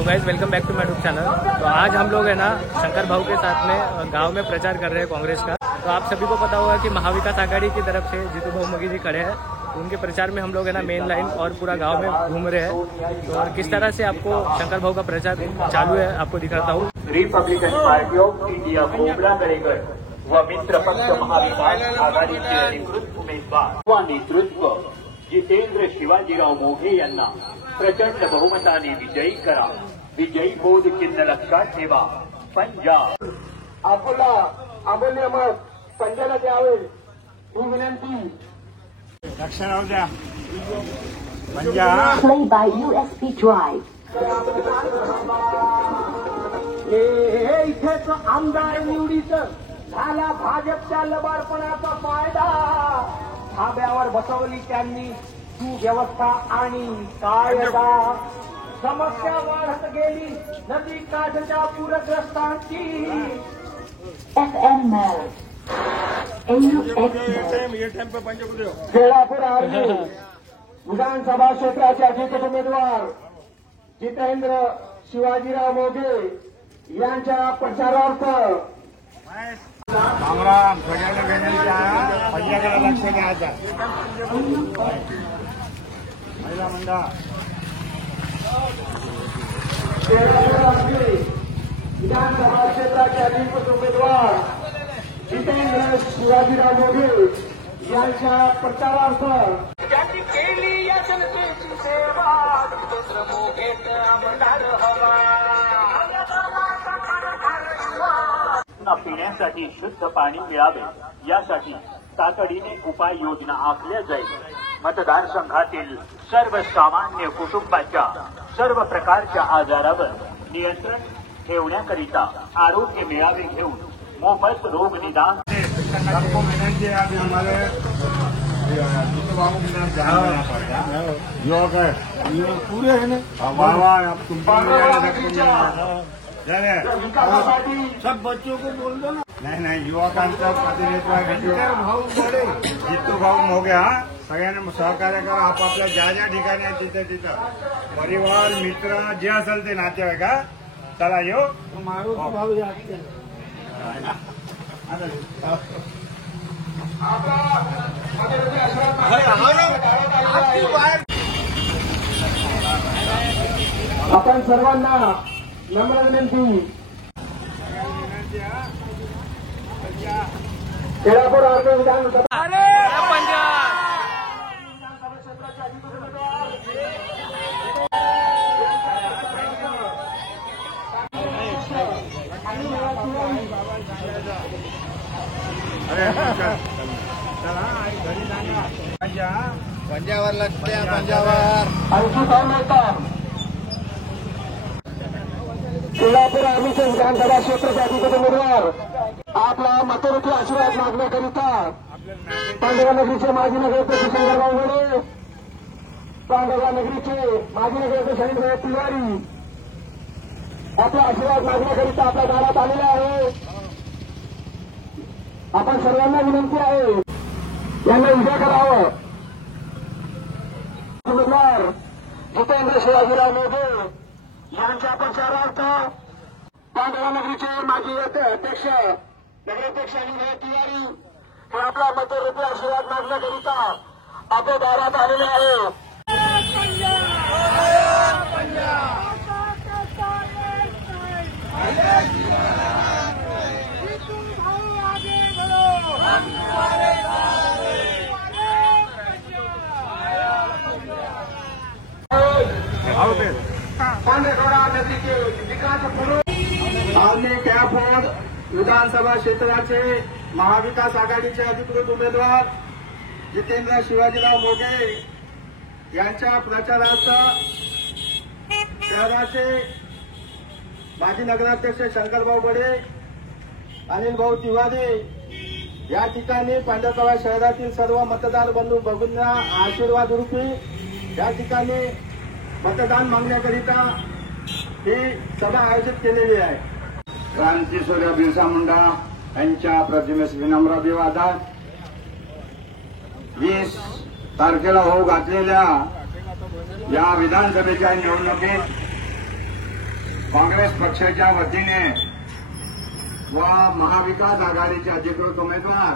तो guys welcome back to my YouTube channel. तो आज हम लोग है ना शंकर भाऊ के साथ में गांव में प्रचार कर रहे हैं कांग्रेस का। तो आप सभी को पता होगा कि महाविकास आघाड़ी की तरफ से जीतू भाऊ मगी जी खड़े हैं। तो उनके प्रचार में हम लोग है ना मेन लाइन और पूरा गांव में घूम रहे हैं। तो और किस तरह से आपको शंकर भाऊ का प्रचार चालू है आपको दिखाता हूँ। रिपब्लिकन पार्टी ऑफ इंडिया कोबरागडेकर व मित्र पक्ष महाविकास आघाडीचे अधिकृत उमेदवार व नेतृत्व जितेंद्र शिवाजीराव मोघे यांना प्रचंड बहुमताने विजयी करा। विजयी बोध चिन्ह लक्षात ठेवा। पंजाब आपला अमूल्य मत पंजाला द्यावे ही विनंती। लक्षात द्या Punjab Play by USB Drive. इथेच आमदार निवडीचं झाला भाजपच्या लबाडपणाचा फायदा। धाब्यावर बसवली त्यांनी सुव्यवस्था आणि कायदा। समस्या वाढत गेली नदी काठच्या पूरग्रस्तांची। FM mode. AUX mode. Solapur आर्मी विधानसभा क्षेत्राचे अधिकृत उमेदवार जितेंद्र शिवाजीराव मोघे यांच्या प्रचारार्थ रामराम सगळ्यांना विनंती आहे पंजाकडे लक्ष द्यायचं। महिला मंडळ सोलापूर आर्मी विधानसभा क्षेत्राचे अधिकृत उमेदवार जितेंद्र शिवाजीराव मोघे यांच्या प्रचारार्थ त्यांनी केली या जनतेची सेवा। जितेंद्र मोघेच आमदार हवा। पिण्यासाठी शुद्ध पाणी मिळावे यासाठी तातडीने उपाययोजना आखल्या जाईल। मतदारसंघातील सर्वसामान्य कुटुंबाच्या सर्व प्रकारच्या आजारावर नियंत्रण ठेवण्याकरिता आरोग्य मेळावे घेऊन मोफत रोग निदान सबको विनंती है। अभी हमारे जीतू बाबू के नाम जाना पड़ता है। युवक है ये पूरे है ना वाह अब तुम सब बच्चों को बोल दो ना। नाही युवकांचं प्रतिनिधित्व जीतू भाऊ मोघे हा सगळ्यांना सहकार्य करा। आपापल्या ज्या ज्या ठिकाणी आहे तिथं परिवार मित्र जे असेल ते नातेवाईक का चला येऊ भाऊ आपण सर्वांना नम्र विनंती। सोलापूर आर्मी विधानसभा पंजावर लक्ष द्या पंजावर आणखी काय म्हणतात। सोलापूर आर्मीचे विधानसभा क्षेत्राचे अधिकृत उमेदवार आपला मतरूपी आशीर्वाद मागण्याकरिता पांडवा नगरीचे माजी नगराध्यक्ष शंकरभाऊ मोरे, पांडवा नगरीचे माजी नगराध्यक्ष शहीदभाऊ तिवारी आपला आशीर्वाद मागण्याकरिता आपल्या दारात आलेला आहे। आपण सर्वांना विनंती आहे यांना उभं करावं। उमेदवार जितेंद्र शिवाजीराव मोघे यांच्या प्रचारार्थ पांडवा नगरीचे माजी अध्यक्ष नगराध्यक्ष शहीदभाऊ तिवारी हे आपला मतरूपी आशीर्वाद मागण्याकरिता आपल्या दारात आलेले आहे। पांढरेगौड़ा नदी के विकास आर्मी कॅफोर्ड विधानसभा क्षेत्राचे महाविकास आघाडीचे अधिकृत उमेदवार जितेंद्र शिवाजीराव मोघे यांच्या प्रचारार्थ शहराचे माजी नगराध्यक्ष शंकरभाऊ बडे, अनिल भाऊ तिवारी या ठिकाणी पांढरकवडा शहरातील सर्व मतदार बंधू भगिनींना आशीर्वाद रूपी या ठिकाणी मतदान मागण्याकरिता ही सभा आयोजित केलेली आहे। क्रांतीसूर्य बिरसा मुंडा यांच्या प्रतिमेस विनम्र अभिवादन। 20 तारखेला होऊ घातलेल्या या विधानसभेच्या निवडणुकीत काँग्रेस पक्षाच्या वतीने व महाविकास आघाडीचे अधिकृत उमेदवार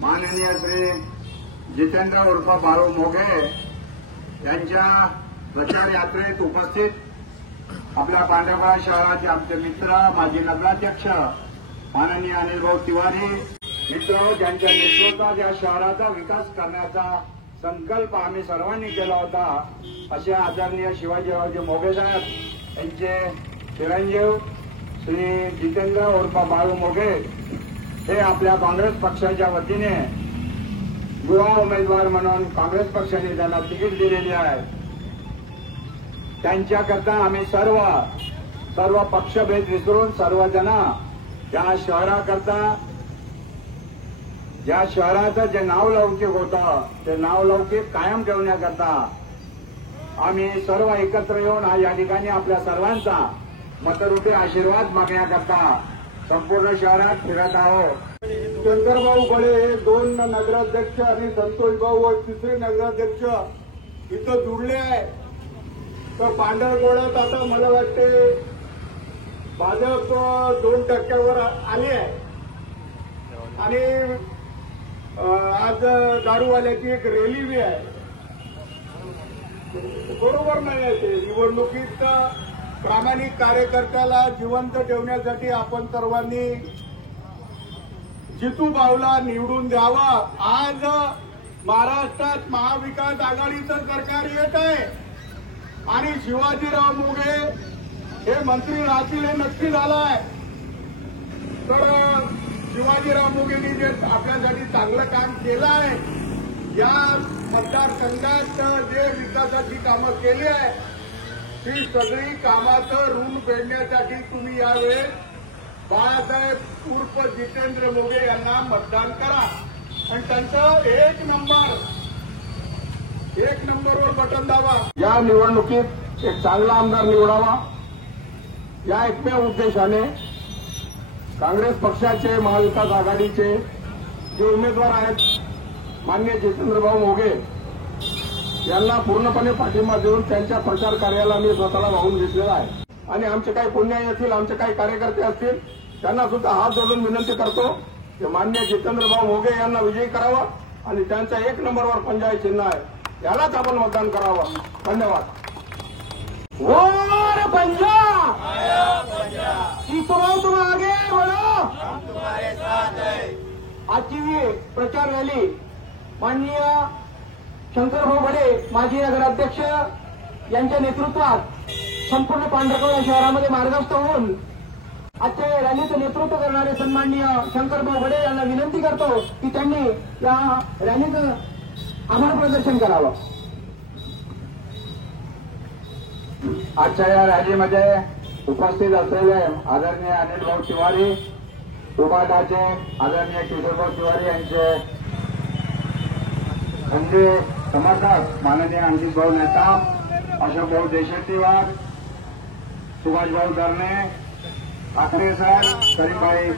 माननीय श्री जितेंद्र उर्फ बाळू मोघे यांच्या प्रचार यात्रेत उपस्थित आपल्या पांढरकवडा शहराचे आमचे मित्र माजी नगराध्यक्ष माननीय अनिल भाऊ तिवारी मित्र ज्यांच्या नेतृत्वात या शहराचा विकास करण्याचा संकल्प आम्ही सर्वांनी केला होता असे आदरणीय शिवाजीरावजी मोघे साहेब यांचे चिरंजीव श्री जितेंद्र उर्फ बाळू मोघे हे आपल्या काँग्रेस पक्षाच्या वतीने युवा उमेदवार म्हणून काँग्रेस पक्षाने त्यांना तिकीट दिलेली आहे. त्यांच्याकरता आम्ही सर्व पक्षभेद विसरून सर्वजण या शहराकरता या शहराचं जे नावलौकिक होतं ते नावलौकिक कायम ठेवण्याकरता आम्ही सर्व एकत्र येऊन या ठिकाणी आपल्या सर्वांचा मतरूपी आशीर्वाद मागण्याकरता संपूर्ण शहरात फिरत आहोत. शंकरभाऊ बळे हे 2 नगराध्यक्ष आणि संतोष भाऊ व 3रे नगराध्यक्ष इथं जुळले आहे. तर पांढरकवड्यात आता मला वाटते भाजप 2% आली आहे आणि आज दारूवाल्याची एक रॅली बी आहे. बरोबर नाही आहे ते. निवडणुकीत प्रामाणिक कार्यकर्त्याला जिवंत ठेवण्यासाठी आपण सर्वांनी जितू भाऊला निवडून द्यावा. आज महाराष्ट्रात महाविकास आघाडीचं सरकार येत आहे आणि शिवाजीराव मोघे हे मंत्री राहतील हे नक्की झालं आहे. तर शिवाजीराव मोघेंनी जे आपल्यासाठी चांगलं काम केलं आहे या मतदारसंघात जे विकासाची कामं केली आहे ती सगळी कामाचं ऋण फेडण्यासाठी तुम्ही यावेळेस बाळासाहेब उर्फ जितेंद्र मोघे यांना मतदान करा आणि त्यांचं एक नंबरवर बटन दाबा. या निवडणुकीत एक चांगला आमदार निवडावा या एकमेव उद्देशाने काँग्रेस पक्षाचे महाविकास आघाडीचे जे उमेदवार आहेत माननीय जितेंद्रभाऊ मोघे यांना पूर्णपणे पाठिंबा देऊन त्यांच्या प्रचार कार्याला मी स्वतःला वाहून घेतलेला आहे. आणि आमचे काही पुण्याई असतील आमचे काही कार्यकर्ते असतील त्यांना सुद्धा हात जोडून विनंती करतो की माननीय जितेंद्रभाऊ मोघे यांना विजयी करावा आणि त्यांचा 1 नंबरवर पंजाबी चिन्ह आहे यालाच आपण मतदान करावं. धन्यवाद. और पंजाब तुम आगे बढ़ो. आजची प्रचार रॅली माननीय शंकरभाऊ बळे माजी नगराध्यक्ष यांच्या नेतृत्वात संपूर्ण पांढरकवडा शहरामध्ये मार्गस्थ होऊन आजच्या रॅलीचं नेतृत्व करणारे सन्माननीय शंकरभाऊ बळे यांना विनंती करतो की त्यांनी या रॅलीचं आभार प्रदर्शन करावं. आजच्या या रॅलीमध्ये उपस्थित असलेले आदरणीय अनिल भाऊ तिवारी उबाटाचे आदरणीय किशोरभाऊ तिवारी यांचे खंडे समर्थक माननीय अंकित भाऊ नेता अशोक भाऊ देशेट्टीवार सुभाषभाऊ दरणे ठाकरे साहेब करीमभाई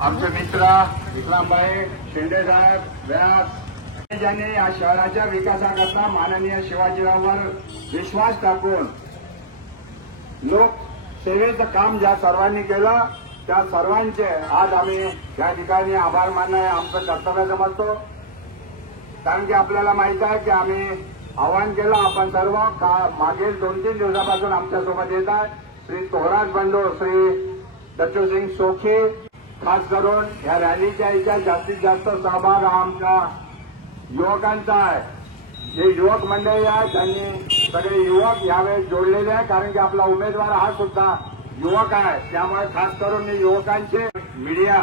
आमचे मित्र विक्रमभाई शिंदे साहेब व्यास ज्यांनी या शहराच्या विकासाकरता माननीय शिवाजीराववर विश्वास टाकून लोकसेवेचं काम ज्या सर्वांनी केलं त्या सर्वांचे आज आम्ही या ठिकाणी आभार मानणं हे आमचं कर्तव्य समजतो. कारण की आपल्याला माहित आहे की आम्ही आवाहन केलं आपण सर्व मागील 2-3 दिवसापासून आमच्यासोबत येत आहे श्री तोहराज बंडू श्री दत्तूसिंग सोखी खास करून या रॅलीच्या याच्यात जास्तीत जास्त सहभाग हा आमच्या युवकांचा आहे. जे युवक मंडळी आहे त्यांनी सगळे युवक यावेळेस जोडलेले आहे कारण की आपला उमेदवार हा सुद्धा युवक आहे. त्यामुळे खास करून मी युवकांचे मीडिया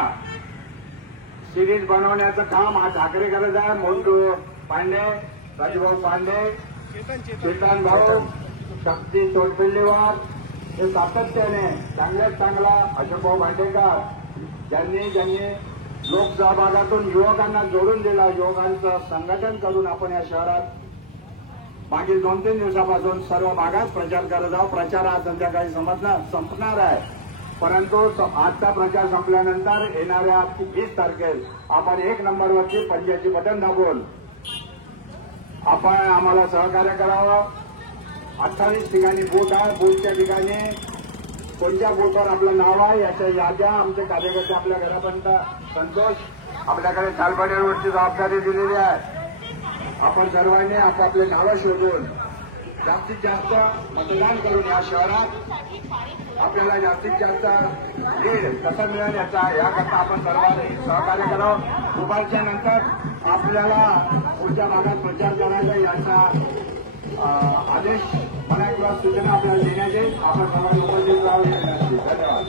सिरीज बनवण्याचं काम हा ठाकरे करत आहे. मोंटू पांडे राजूभाऊ पांडे चेतन भाऊ शक्ती तोडपिल्लीवार हे सातत्याने चांगल्यात चांगला अशोकभाऊ भांडेकर ज्यांनी लोकसहभागातून युवकांना जोडून दिला. युवकांचं संघटन करून आपण या शहरात मागील 2-3 दिवसापासून सर्व भागात प्रचार करत आहोत. प्रचार हा संध्याकाळी संपणार आहे परंतु आजचा प्रचार संपल्यानंतर येणाऱ्या 20 तारखेला आपण 1 नंबरवरची पंजाची बटन दाबून आपण आम्हाला सहकार्य करावं. 28 ठिकाणी बूथ आहे. बूथच्या ठिकाणी कोणत्या बूथवर आपलं नाव आहे याच्या याद्या आमचे कार्यकर्ते आपल्या घरापर्यंत संतोष आपल्याकडे चालपाड्यावरची जबाबदारी दिलेली आहे. आपण सर्वांनी आपापले नावं शोधून जास्तीत जास्त मतदान करून या शहरात आपल्याला जास्तीत जास्त लीड कसं मिळेल याकरता आपण सर्वांनी सहकार्य करावं. दुपारच्या नंतर आपल्याला पुढच्या भागात प्रचार करायचा याचा आदेश मला किंवा सूचना आपल्याला देण्यात येईल. आपण सर्वांनी उपस्थित राहावे. धन्यवाद.